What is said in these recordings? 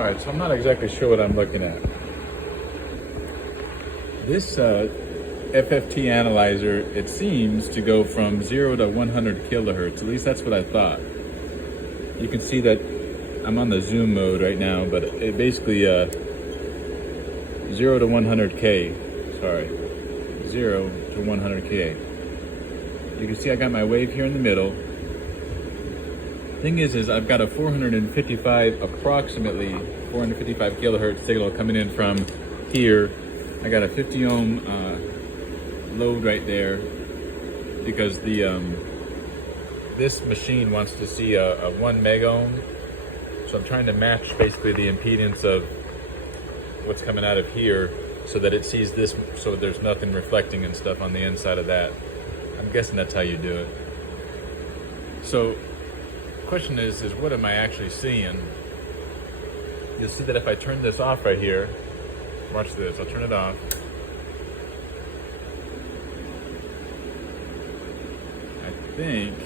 Alright, so I'm not exactly sure what I'm looking at. This FFT analyzer, it seems to go from 0 to 100 kilohertz. At least that's what I thought. You can see that I'm on the zoom mode right now, but it basically 0 to 100K. Sorry, 0 to 100K. You can see I got my wave here in the middle. Thing is I've got a 455, approximately 455 kilohertz signal coming in from here. I got a 50 ohm load right there because the this machine wants to see a 1 mega ohm. So I'm trying to match basically the impedance of what's coming out of here so that it sees this, so there's nothing reflecting and stuff on the inside of that. I'm guessing that's how you do it. So the question is what am I actually seeing? You'll see that if I turn this off right here, watch this, I'll turn it off. I think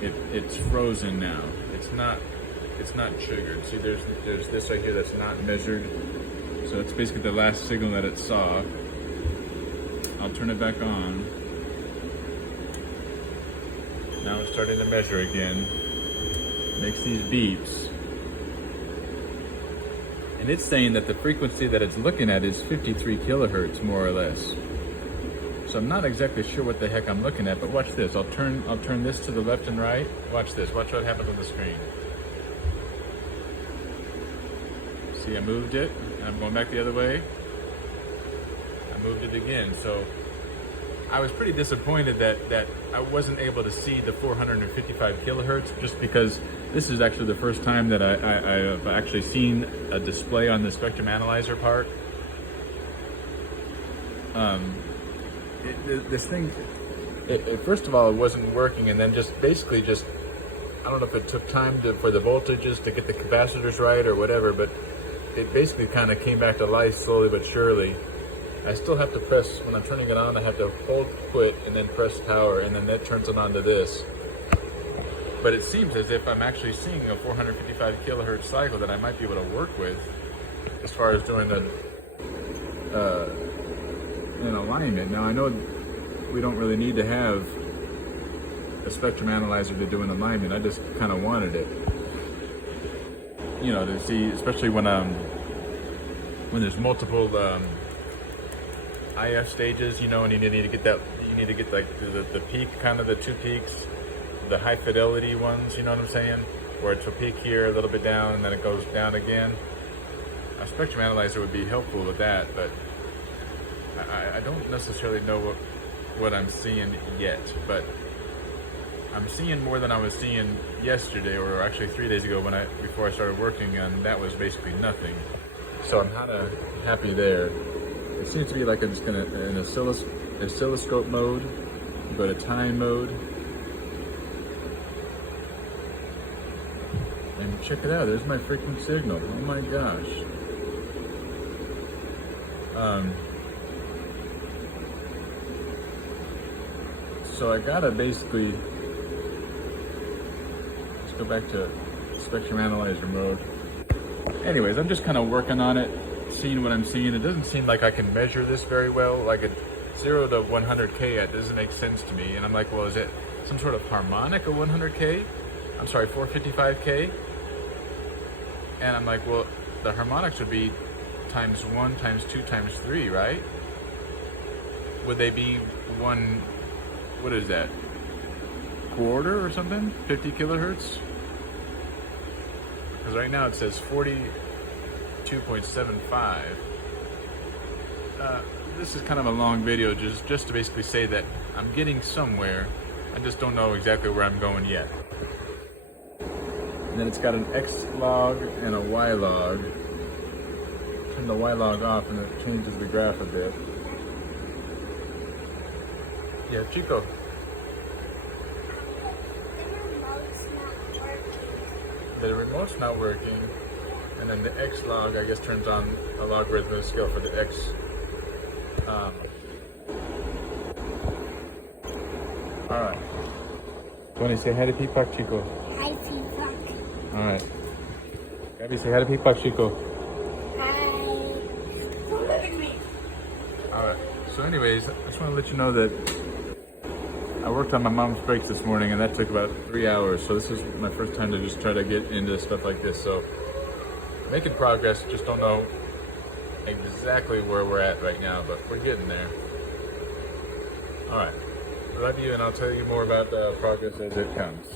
it's frozen now. It's not triggered. See, there's this right here that's not measured. So it's basically the last signal that it saw. I'll turn it back on. Now it's starting to measure again. Makes these beeps. And it's saying that the frequency that it's looking at is 53 kilohertz, more or less. So I'm not exactly sure what the heck I'm looking at, but watch this. I'll turn this to the left and right. Watch this. Watch what happens on the screen. See, I moved it, and I'm going back the other way. I moved it again. So I was pretty disappointed that I wasn't able to see the 455 kilohertz, just because this is actually the first time that I've actually seen a display on the spectrum analyzer part. This thing, first of all, it wasn't working, and then just basically I don't know if it took time for the voltages to get the capacitors right or whatever, but it basically kind of came back to life slowly but surely. I still have to press, when I'm turning it on, I have to hold quit and then press power, and then that turns it on to this. But it seems as if I'm actually seeing a 455 kilohertz cycle that I might be able to work with as far as doing the in alignment. Now I know we don't really need to have a spectrum analyzer to do an alignment. I just kind of wanted it, you know, to see, especially when there's multiple IF stages, you know, and you need to get that, you need to get like the peak, kind of the two peaks, the high fidelity ones, you know what I'm saying, where it's a peak here, a little bit down, and then it goes down again. A spectrum analyzer would be helpful with that, but I don't necessarily know what I'm seeing yet, but I'm seeing more than I was seeing yesterday, or actually 3 days ago before I started working, and that was basically nothing. So I'm kind of happy there. It seems to be like I'm just gonna, in oscilloscope mode, go to time mode, and check it out. There's my freaking signal. Oh my gosh. So I gotta basically, let's go back to spectrum analyzer mode. Anyways, I'm just kind of working on it, seeing what I'm seeing. It doesn't seem like I can measure this very well. Like a 0 to 100K, it doesn't make sense to me. And I'm like, well, is it some sort of harmonic of 100K? I'm sorry, 455K? And I'm like, well, the harmonics would be times 1, times 2, times 3, right? Would they be one, what is that, quarter or something? 50 kilohertz? Because right now it says 42.75. This is kind of a long video just to basically say that I'm getting somewhere. I just don't know exactly where I'm going yet. And then it's got an X log and a Y log. Turn the Y log off and it changes the graph a bit. Yeah, Chico. The remote's not working. And then the X log, I guess, turns on a logarithmic scale for the X. All right. Do you want to say hi to Peacock, Chico? Hi, Peacock. All right. Gabby, say hi to Pipa Chico. Alright, so anyways, I just want to let you know that I worked on my mom's brakes this morning and that took about 3 hours. So this is my first time to just try to get into stuff like this. So making progress, just don't know exactly where we're at right now, but we're getting there. Alright, I love you and I'll tell you more about progress as it comes.